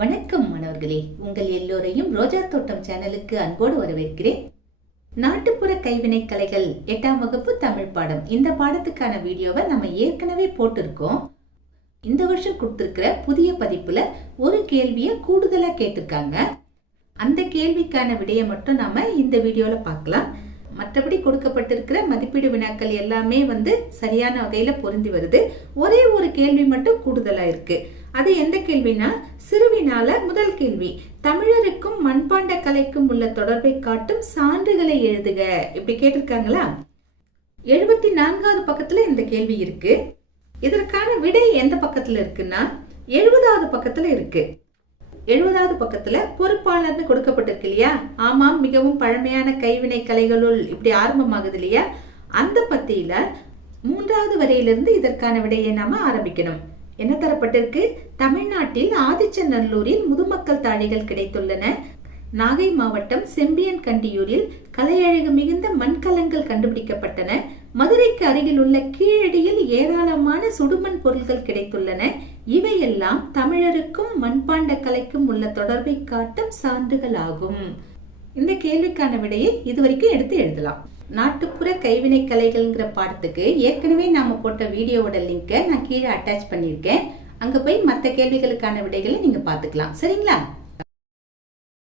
வணக்கம் மாணவர்களே, உங்கள் எல்லோரையும் ரோஜா தோட்டம் சேனலுக்கு அன்போடு வரவேற்கிறேன். நாட்டுப்புற கைவினை கலைகள் 8ஆம் வகுப்பு தமிழ் பாடம். இந்த பாடத்துக்கான வீடியோவை நம்ம ஏற்கனவே போட்டிருக்கோம். இந்த வருஷம் கொடுத்திருக்கிற புதிய பதிப்புல ஒரு கேள்வியை கூடுதலா கேட்டிருக்காங்க. அந்த கேள்விக்கான விடையை மட்டும் நாம இந்த வீடியோல பார்க்கலாம். மற்றபடி கொடுக்கப்பட்டிருக்கிற மதிப்பீடு வினாக்கள் எல்லாமே சரியான வகையில பொருந்தி வருது. ஒரே ஒரு கேள்வி மட்டும் கூடுதலா இருக்கு. அது எந்த கேள்வினா, சிறுவினால முதல் கேள்வி, தமிழருக்கும் மண்பாண்ட கலைக்கும் உள்ள தொடர்பை காட்டும் சான்றுகளை எழுதுக. இப்படி கேட்டிருக்காங்களா? 74வது பக்கத்துல இந்த கேள்வி இருக்கு. இதற்கான விடை எந்த பக்கத்துல இருக்குன்னா 70வது பக்கத்துல இருக்கு. 70வது பக்கத்துல பொறுப்பாளர்னு கொடுக்கப்பட்டிருக்கு இல்லையா? ஆமாம், மிகவும் பழமையான கைவினை கலைகளுள் இப்படி ஆரம்பமாகுது இல்லையா? அந்த பத்தியில 3வது வரையிலிருந்து இதற்கான விடையை நாம ஆரம்பிக்கணும். என்ன தரப்பட்டிருக்கு? தமிழ்நாட்டில் ஆதிச்சநல்லூரில் முதுமக்கள் தாழிகள் கிடைத்துள்ளன. நாகை மாவட்டம் செம்பியன் கண்டியூரில் கலையழகு மிகுந்த மண்கலங்கள் கண்டுபிடிக்கப்பட்டன. மதுரைக்கு அருகில் உள்ள கீழடியில் ஏராளமான சுடுமண் பொருள்கள் கிடைத்துள்ளன. இவையெல்லாம் தமிழருக்கும் மண்பாண்ட கலைக்கும் உள்ள தொடர்பை காட்டும் சான்றுகள் ஆகும். இந்த கேள்விக்கான விடையை இதுவரைக்கும் எடுத்து எழுதலாம். நாட்டுப்புற கைவினை கலைகள்ங்கிற பாடத்துக்கு ஏற்கனவே நாம போட்ட வீடியோவோட லிங்கை நான் கீழே அட்டாச் பண்ணியிருக்கேன். அங்க போய் மற்ற கேள்விகளுக்கான விடைகளை நீங்க பாத்துக்கலாம். சரிங்களா?